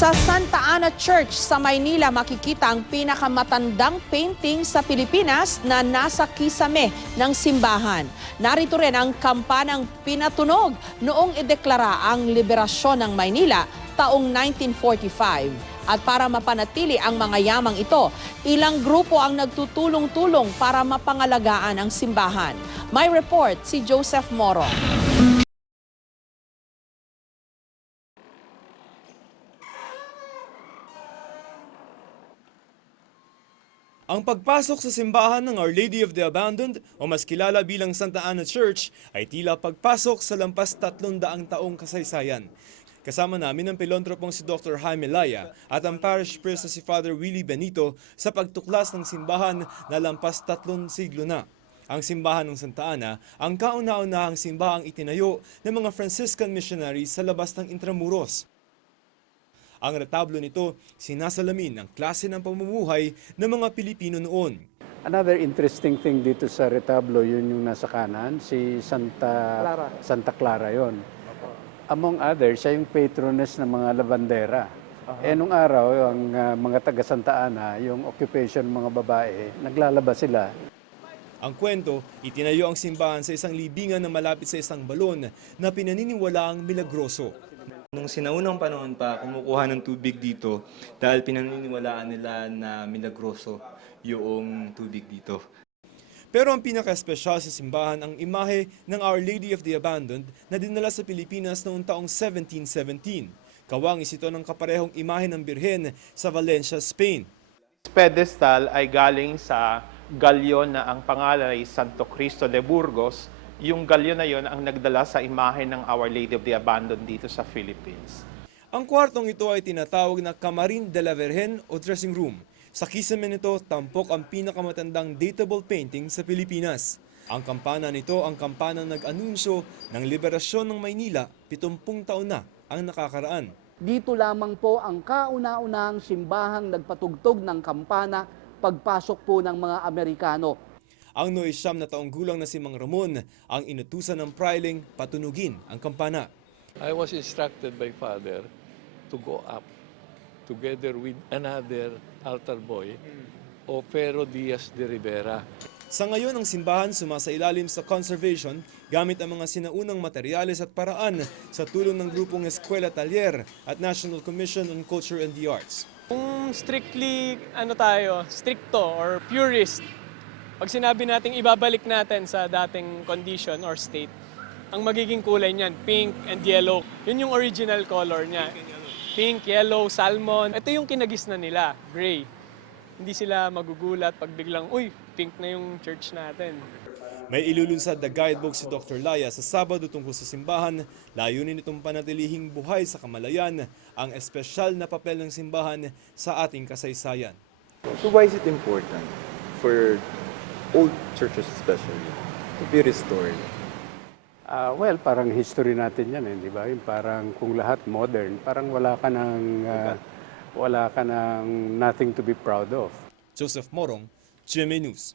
Sa Santa Ana Church sa Maynila makikita ang pinakamatandang painting sa Pilipinas na nasa kisame ng simbahan. Narito rin ang kampanang pinatunog noong ideklara ang liberasyon ng Maynila taong 1945. At para mapanatili ang mga yamang ito, ilang grupo ang nagtutulong-tulong para mapangalagaan ang simbahan. May report si Joseph Moro. Ang pagpasok sa simbahan ng Our Lady of the Abandoned o mas kilala bilang Santa Ana Church ay tila pagpasok sa lampas 300 taong kasaysayan. Kasama namin ang pilontropong si Dr. Jaime Laya at ang parish priest na si Father Willie Benito sa pagtuklas ng simbahan na lampas 3 siglo na. Ang simbahan ng Santa Ana ang kauna-unahang simbahang itinayo ng mga Franciscan missionaries sa labas ng Intramuros. Ang retablo nito, sinasalamin ang klase ng pamumuhay ng mga Pilipino noon. Another interesting thing dito sa retablo, yun yung nasa kanan, si Santa Clara yon. Among others, siya yung patroness ng mga labandera. Nung araw, ang mga taga Santa Ana, yung occupation ng mga babae, naglalaba sila. Ang kwento, itinayo ang simbahan sa isang libingan na malapit sa isang balon na pinaniniwalaang milagroso. Nung sinaunang panahon pa, kumukuha ng tubig dito dahil pinaniniwalaan nila na milagroso yung tubig dito. Pero ang pinaka-espesyal sa simbahan ang imahe ng Our Lady of the Abandoned na dinala sa Pilipinas noong taong 1717. Kawangis ito ng kaparehong imahe ng Birhen sa Valencia, Spain. Pedestal ay galing sa galyon na ang pangalan ay Santo Cristo de Burgos. Yung galyon na yon ang nagdala sa imahe ng Our Lady of the Abandoned dito sa Philippines. Ang kwartong ito ay tinatawag na Camarin de la Virgen o dressing room. Sa kisame nito, tampok ang pinakamatandang datable painting sa Pilipinas. Ang kampana nito ang kampana nag-anunsyo ng liberasyon ng Maynila 70 taon na ang nakakaraan. Dito lamang po ang kauna-unahang simbahang nagpatugtog ng kampana pagpasok po ng mga Amerikano. Ang 9 na taong gulang na si Mang Ramon ang inutusan ng priling patunugin ang kampana. I was instructed by Father to go up together with another altar boy, Ofero Diaz de Rivera. Sa ngayon, ang simbahan sumasailalim sa conservation gamit ang mga sinaunang materyales at paraan sa tulong ng grupong Eskwela Talyer at National Commission on Culture and the Arts. Kung strictly stricto or purist, pag sinabi nating ibabalik natin sa dating condition or state, ang magiging kulay niyan, pink and yellow. Yun yung original color niya. Pink, yellow, salmon. Ito yung kinagisnan nila, gray. Hindi sila magugulat pag biglang, uy, pink na yung church natin. May ilulunsad na guidebook si Dr. Laya sa Sabado tungkol sa simbahan. Layunin itong panatilihing buhay sa kamalayan ang espesyal na papel ng simbahan sa ating kasaysayan. So why is it important for old churches especially to be restored? Well, parang history natin yan, di ba? Yung parang kung lahat modern, parang wala ka ng nothing to be proud of. Joseph Morong, GMA News.